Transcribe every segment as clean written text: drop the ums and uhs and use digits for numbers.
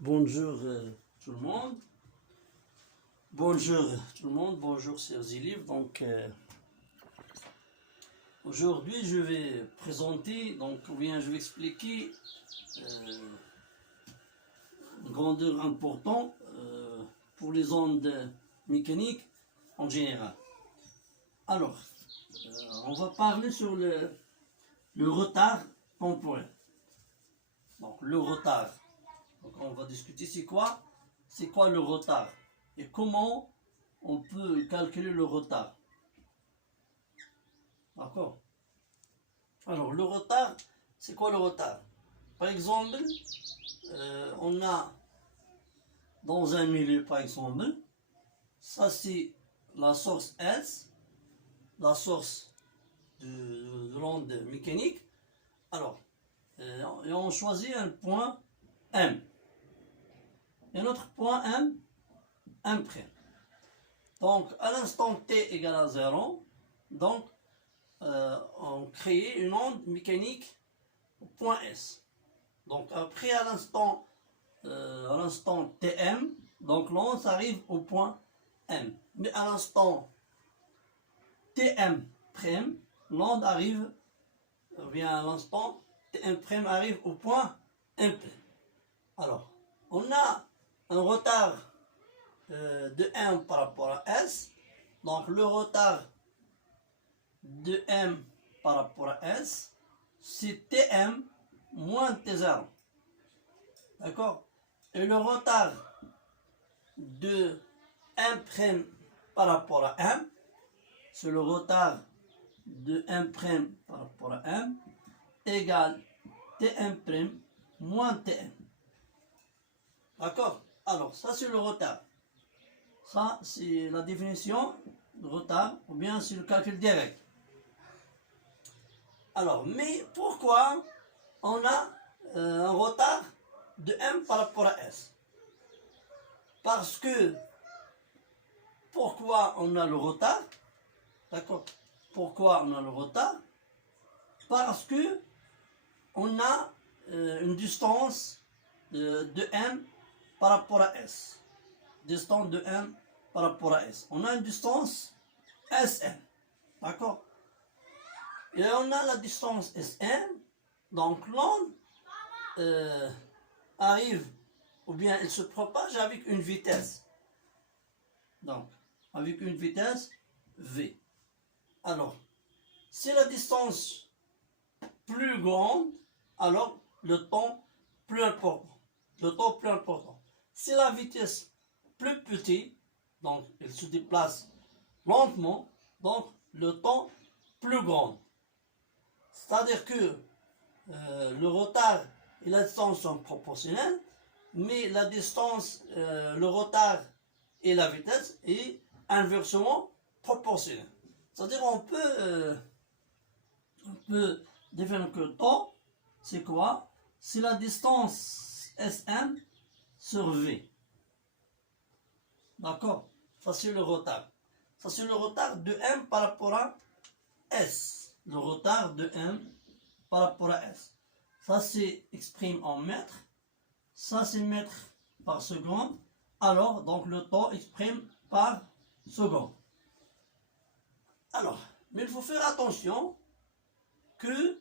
Bonjour tout le monde. Bonjour tout le monde. Bonjour chers élèves. Aujourd'hui je vais présenter, je vais expliquer une grandeur importante pour les ondes mécaniques en général. Alors, on va parler sur le retard temporel. Donc le retard. Donc on va discuter c'est quoi le retard et comment on peut calculer le retard. D'accord? Alors le retard, c'est quoi le retard? Par exemple, on a dans un milieu, par exemple, ça c'est la source S, la source de l'onde mécanique. Alors, et on choisit un point M. Et notre point M, M'. Donc, à l'instant T égale à 0, donc, on crée une onde mécanique au point S. Donc, après, à l'instant Tm, donc l'onde arrive au point M. Mais à l'instant Tm', l'onde arrive, à l'instant Tm' arrive au point M'. Alors, on a un retard de M par rapport à S. Donc, le retard de M par rapport à S, c'est Tm moins T0. D'accord? Et le retard de M' par rapport à M, c'est le retard de M' par rapport à M, égale Tm' moins Tm. D'accord? Alors, ça c'est le retard. Ça, c'est la définition de retard, ou bien c'est le calcul direct. Alors, mais pourquoi on a un retard de M par rapport à S? Parce que, pourquoi on a le retard? D'accord? Pourquoi on a le retard? Parce que on a une distance de M par rapport à S. Distance de M par rapport à S. On a une distance Sm. D'accord? Et on a la distance Sm. Donc l'onde arrive, ou bien elle se propage avec une vitesse. Donc, avec une vitesse V. Alors, si la distance plus grande, alors le temps plus important. Le temps plus important. Si la vitesse plus petite, donc elle se déplace lentement, donc le temps plus grand. C'est-à-dire que le retard et la distance sont proportionnels, mais la distance, le retard et la vitesse est inversement proportionnel. C'est-à-dire on peut définir que le temps, c'est quoi? C'est la distance Sm sur V. D'accord? Ça c'est le retard. Ça c'est le retard de M par rapport à S. Le retard de M par rapport à S. Ça c'est exprimé en mètres. Ça c'est mètres par seconde. Alors, donc le temps exprime par seconde. Alors, mais il faut faire attention que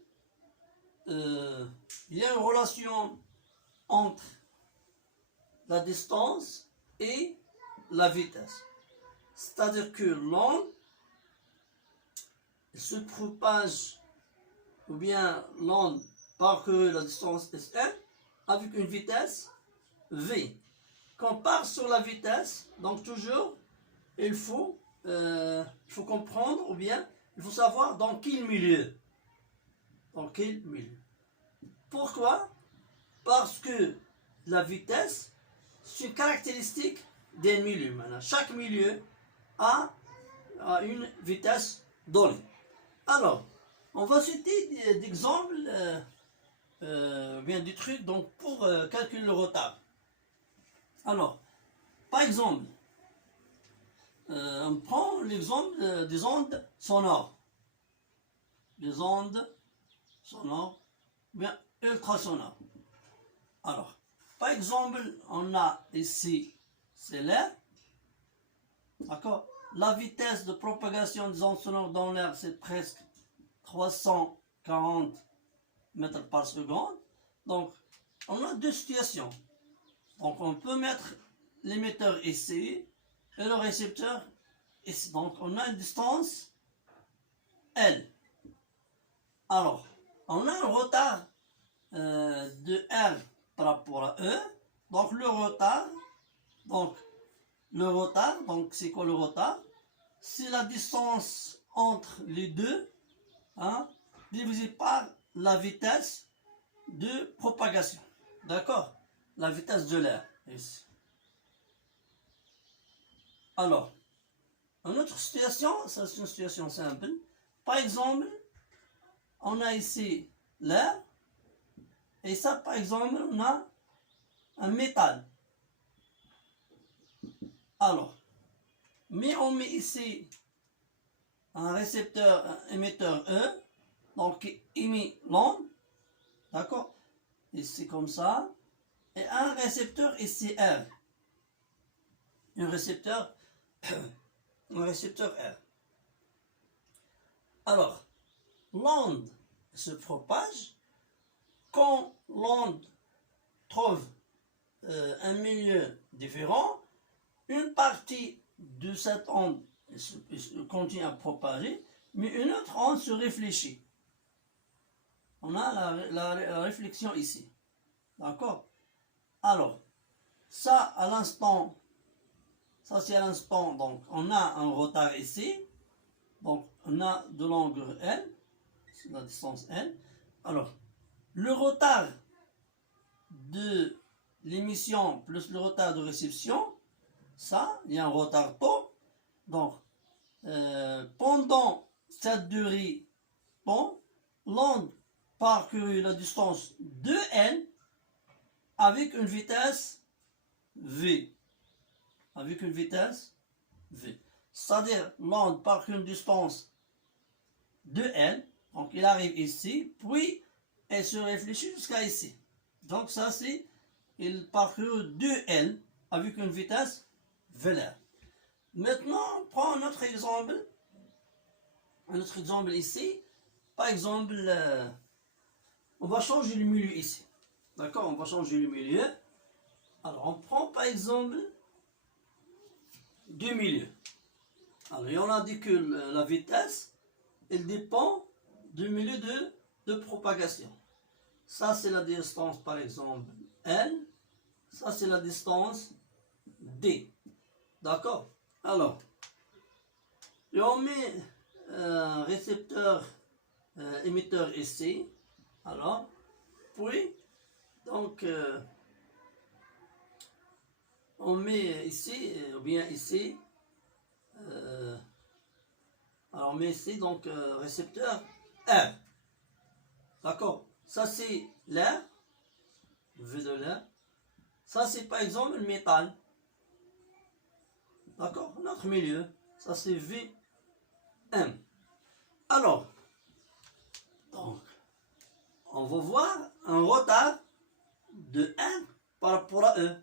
il y a une relation entre la distance et la vitesse. C'est-à-dire que l'onde se propage, ou bien l'onde parcourt la distance Sm avec une vitesse V. Quand on part sur la vitesse, donc toujours, il faut comprendre, ou bien il faut savoir dans quel milieu. Dans quel milieu. Pourquoi? Parce que la vitesse, c'est une caractéristique des milieux. Maintenant, chaque milieu a une vitesse donnée. Alors, on va citer des exemples, bien des trucs donc, pour calculer le retard. Alors, par exemple, on prend l'exemple des ondes sonores. Les ondes sonores, bien ultrasonores. Alors, par exemple, on a ici, c'est l'air. D'accord? La vitesse de propagation des ondes sonores dans l'air, c'est presque 340 mètres par seconde. Donc, on a deux situations. Donc, on peut mettre l'émetteur ici et le récepteur ici. Donc, on a une distance L. Alors, on a un retard de R par rapport à E. Donc, le retard, c'est quoi le retard? C'est la distance entre les deux, hein, divisé par la vitesse de propagation. D'accord? La vitesse de l'air, ici. Alors, une autre situation, ça c'est une situation simple. Par exemple, on a ici l'air, et ça, par exemple, on a un métal. Alors, mais on met ici un récepteur, un émetteur E, donc qui émet l'onde, d'accord? Ici comme ça, et un récepteur ici R. Un récepteur R. Alors, l'onde se propage quand l'onde trouve un milieu différent. Une partie de cette onde continue à propager, mais une autre onde se réfléchit. On a la réflexion ici. D'accord? Alors, ça à l'instant, ça c'est à l'instant, donc on a un retard ici. Donc on a de l'angle L, c'est la distance L. Alors, le retard de l'émission plus le retard de réception, ça, il y a un retard taux. Donc, pendant cette durée, bon, l'onde parcourt la distance de L avec une vitesse V. Avec une vitesse V. C'est-à-dire, l'onde parcourt une distance de L. Donc, il arrive ici, puis elle se réfléchit jusqu'à ici. Donc, ça, c'est, il parcourt 2L avec une vitesse V. Maintenant, on prend un autre exemple. Un autre exemple ici. Par exemple, on va changer le milieu ici. D'accord? On va changer le milieu. Alors, on prend par exemple deux milieux. Alors, et on a dit que la vitesse, elle dépend du milieu de propagation. Ça, c'est la distance, par exemple, L. Ça, c'est la distance D. D'accord? Alors, et on met un récepteur émetteur ici. Alors, puis, donc, on met ici, ou bien ici, alors on met ici, donc, récepteur R. D'accord? Ça, c'est l'air, V de l'air. Ça, c'est par exemple le métal. D'accord? Notre milieu, ça, c'est VM. Alors, donc, on va voir un retard de 1 par rapport à E.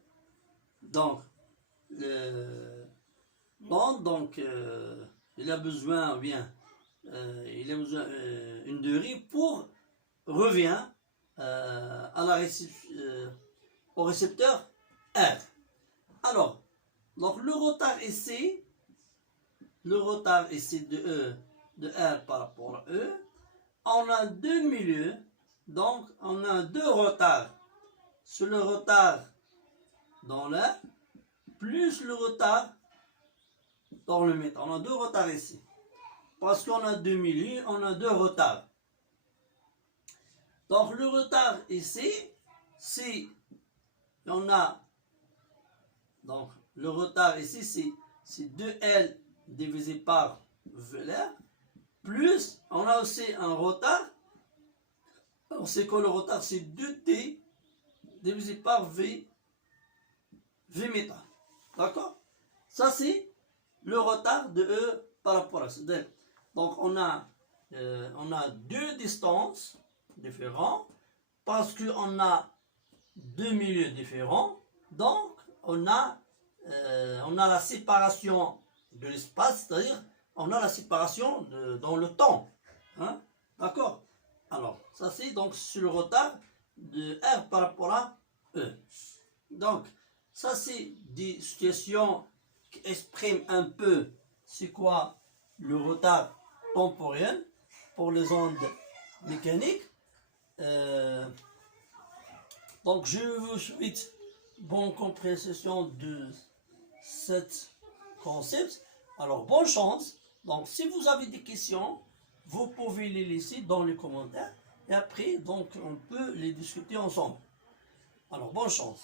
Donc, l'onde, donc, il a besoin, une durée pour revient au récepteur R. Alors, donc le retard ici de R par rapport à E, on a deux milieux, donc on a deux retards. C'est le retard dans l'air, plus le retard dans le métal. On a deux retards ici. Parce qu'on a deux milieux, on a deux retards. Donc le retard ici, si on a, donc le retard ici, c'est 2L divisé par VLR, plus on a aussi un retard, on sait que le retard c'est 2T divisé par V métal. D'accord? Ça c'est le retard de E par rapport à ça. Donc on a deux distances différentes parce qu'on a deux milieux différents, donc on a la séparation de l'espace, c'est-à-dire on a la séparation dans le temps. Hein? D'accord? Alors, ça c'est donc sur le retard de R par rapport à E. Donc, ça c'est des situations qui expriment un peu c'est quoi le retard temporel pour les ondes mécaniques. Donc, je vous souhaite bonne compréhension de cet concept. Alors, bonne chance. Donc, si vous avez des questions, vous pouvez les laisser dans les commentaires. Et après, donc, on peut les discuter ensemble. Alors, bonne chance.